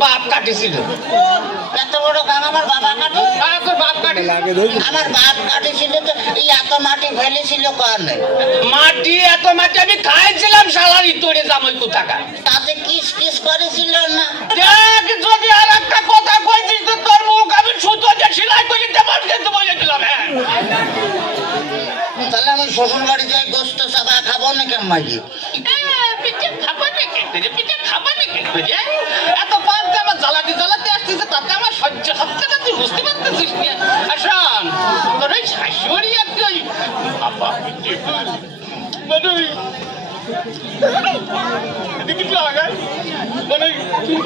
বাপ কাটিছিল। এত বড় গান আমার বাবা কাটে? তোর বাপ কাটিছিল? আমার বাপ কাটেছিল তো এই এত মাটি ফেলেছিল কারণে। মাটি এত মাটি আমি খাইছিলাম শালার ইতরে জামাই কোথাকার। তাতে কিস কিস করেছিল না? দেখ যদি আর একটা কথা কইছিস তো তোর মুখ আমি সুতো দিয়ে সেলাই করে দেবো কিন্তু বলে দিলাম। হ্যাঁ তাহলে আমি শ্বশুর বাড়ি যাই গোস্ত চাপা খাবো না কেন মাঝি? পিঠে খাবা নাকি? পিঠে খাবা নাকি? এত পান্তে আমার জ্বালাতে জ্বালাতে আসতেছে তাতে আমার সহ্য হচ্ছে না, তুই বুঝতে পারতেছিস না? আসন তোর ওই শাশুড়ি একটু ওই বাবা পিঠে মানে এদিকে লাগাই মানে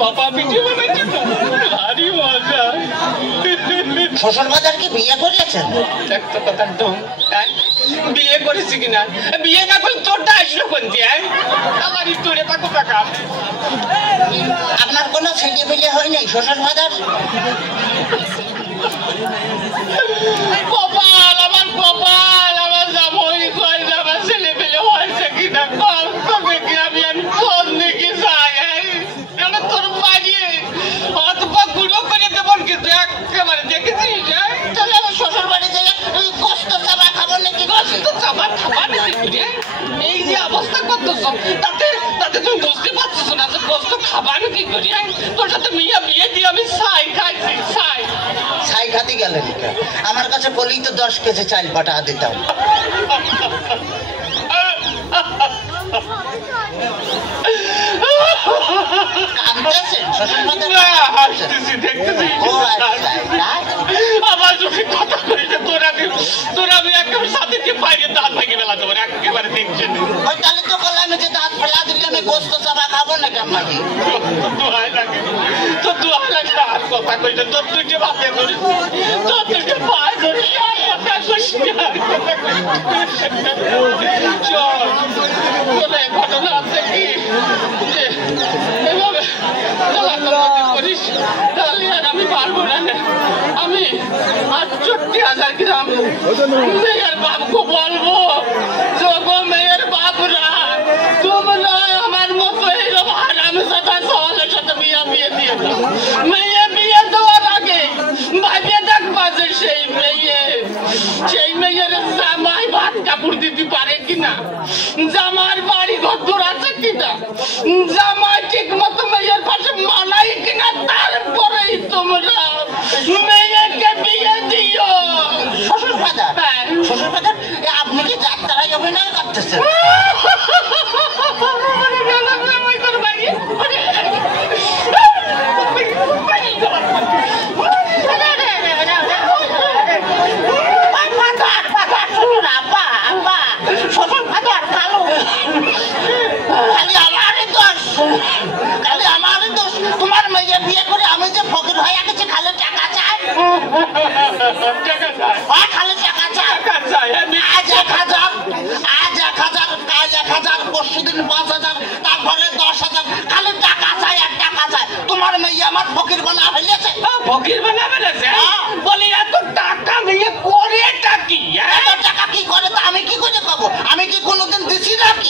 বাবা পিঠে বানাইছে তো ভারী মজা। শ্বশুর বাজার কি বিয়ে করেছেন? একটা কথা একদম বিয়ে করেছি কিনা? বিয়ে না করলে তোরটা আসলো কোন দিয়ে? আমার তোরে থাকো টাকা। আপনার কোনো ছেলে পেলে হয় নাই শ্বশুর বাজার? কপাল আমার কপাল, আমার জামাই কয় না আমার ছেলে পেলে হয়েছে কিনা কষ্ট দেখি আমি খোঁজ দেখি যাই। এবার তোর বাড়িয়ে অত গুলো করে দেবন কিন্তু একেবারে দেখেছিস? তাহলে আমি শ্বশুর বাড়ি যাই ওই গোস্ত চাপা খাবো নাকি? গোস্ত চাপা খাবা নাকি? এই যে অবস্থা করতেছ তাতে তাতে তুমি বুঝতে পারছিস না যে গোস্ত খাবা নাকি করি? তোর সাথে মিয়া বিয়ে দিয়ে আমি ছাই খাইছি ছাই। ছাই খাতে গেলেন? আমার কাছে বলেই তো 10 কেজি চাল পাঠা দিতাম। আমার যদি কথা করিস তোর আমি একেবারে সাথে বাইরে দাঁত ভেঙে ফেলা দেবো একেবারে দেখছেন। তাহলে তো বললাম যে দাঁত ফেলা দিলে আমি গোস্ত চাপা খাবো না কেমন? দোহাই লাগে তোর দোহাই লাগে আর কথা কইলে তোর দুইটা বাপে ধরে তোর দুইটা পায়ে ধরে কথা কইস চল বলে ঘটনা আছে কি যে এভাবে করিস তাহলে আর আমি পারবো না। আমি ৬৮,০০০ গ্রাম মেয়ের বাপকে বলবো যোগো মেয়ের বাপরা তোমরা আমার মতো এইরকম হারামি সাথে সওয়ালের সাথে বিয়ে দিয়ে দাও। মেয়ে বিয়ে দেওয়ার আগে ভাবিয়ে দেখবা যে সেই মেয়ের জামাই ভাত কাপড় দিতে পারে কিনা, জামার বাড়ি ঘর আছে কিনা, জামাই ঠিক মতো মেয়ের পাশে মানাই কিনা, তারপরেই তোমরা মেয়েকে বিয়ে দিও। শ্বশুর বাজার শ্বশুর বাজার আপনি কি যাত্রায় অভিনয় করতেছেন? তোমার মেয়ে বিয়ে করে আমি যে ফকির হয়ে গেছি খালি টাকা চাই, খালি টাকা চাই। আজ ১,০০০, আজ ১,০০০, কাল ১,০০০, পরশুদিন ৫,০০০, তারপরে ১০,০০০, খালি টাকা চাই আর টাকা চাই। তোমার মেয়ে আমার ফকির বানা ফেলেছে। ফকির বানা ফেলেছে? বলি এত টাকা মেয়ে করেটা কি? এত টাকা কি করে তা আমি কি করে পাবো? আমি কি কোনোদিন দিছি নাকি?